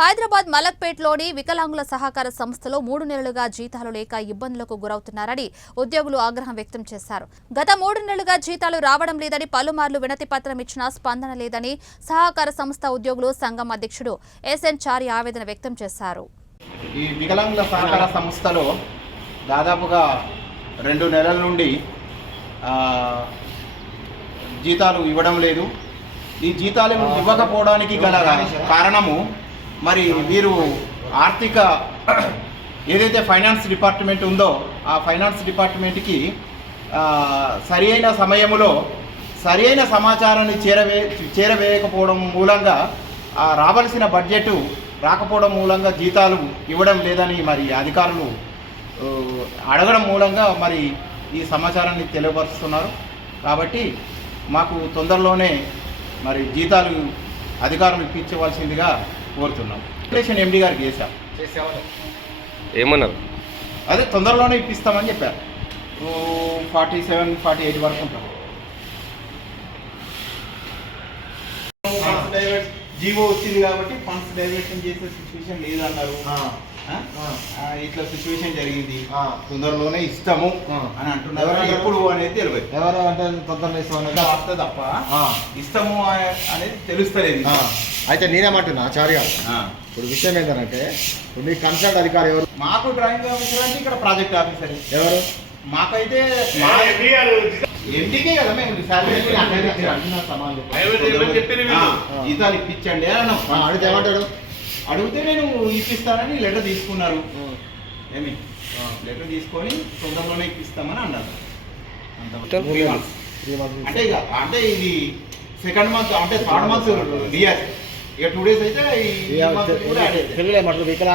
హైదరాబాద్ మలక్పేట్లోని వికలాంగుల సహకార సంస్థలో 3 నెలలుగా జీతాలు లేక ఇబ్బందులకు గురవుతున్నారని ఉద్యోగులు ఆగ్రహం వ్యక్తం చేశారు. గత 3 నెలలుగా జీతాలు రావడం లేదని పలుమార్లు వినతి పత్రం ఇచ్చినా స్పందన లేదని సహకార సంస్థ ఉద్యోగులు సంఘం అధ్యక్షుడు ఎస్ఎన్ చారి ఆవేదన వ్యక్తం చేశారు. ఈ వికలాంగుల సహకార సంస్థలో దాదాపుగా 2 నెలల నుండి జీతాలు ఇవ్వడం లేదు. ఈ జీతాలు ఇవ్వకపోవడానికి గల కారణము మరి వీరు ఆర్థిక ఏదైతే ఫైనాన్స్ డిపార్ట్మెంట్ ఉందో ఆ ఫైనాన్స్ డిపార్ట్మెంట్కి సరి అయిన సమయంలో సరి అయిన సమాచారాన్ని చేరవేయకపోవడం మూలంగా రావాల్సిన బడ్జెట్ రాకపోవడం మూలంగా జీతాలు ఇవ్వడం లేదని మరి అధికారులు అడగడం మూలంగా మరి ఈ సమాచారాన్ని తెలియపరుస్తున్నారు. కాబట్టి మాకు తొందరలోనే మరి జీతాలు అధికారులు ఇప్పించవలసిందిగా కోరుతున్నాం. రిలేషన్ ఎండి గారికి చేశాము. ఏమన్నారు? అదే తొందరలోనే ఇప్పిస్తామని చెప్పారు. 47-48 వరకు ఉంటాం. జీవో వచ్చింది కాబట్టి ఫండ్స్ డైవర్షన్ చేసే సిచ్యువేషన్ లేదన్నారు. ఇట్లా సిచ్యువేషన్ జరిగింది, తొందరలోనే ఇస్తాము అని అంటున్నారు. ఎప్పుడు అనేది తెలియదు. ఎవరు అంటే తొందరలో ఇస్తామని వస్తే తప్ప ఇస్తాము అనేది తెలుస్తలేదు. అయితే నేనేమంటున్నా ఆచార్య గారు, ఇప్పుడు విషయం ఏంటంటే ఇప్పుడు మీ కన్సల్ట్ అధికారి ఎవరు? మాకు డ్రాయింగ్ ఆఫీసర్ అంటే ఇక్కడ ప్రాజెక్ట్ ఆఫీసర్. ఎవరు? మాకైతే ఎండికే కదా మేము జీతాలు ఇప్పించండి అని అడిగితే ఏమంటాడు? అడిగితే నేను ఇప్పిస్తానని లెటర్ తీసుకున్నారు. ఏమి లెటర్ తీసుకొని తొందరలోనే ఇప్పిస్తామని అన్నారు. అంటే అంటే ఇది సెకండ్ మంత్ అంటే థర్డ్ మంత్ ఇయర్ ఇక 2 days అయితే ఈ మంత్ కూడా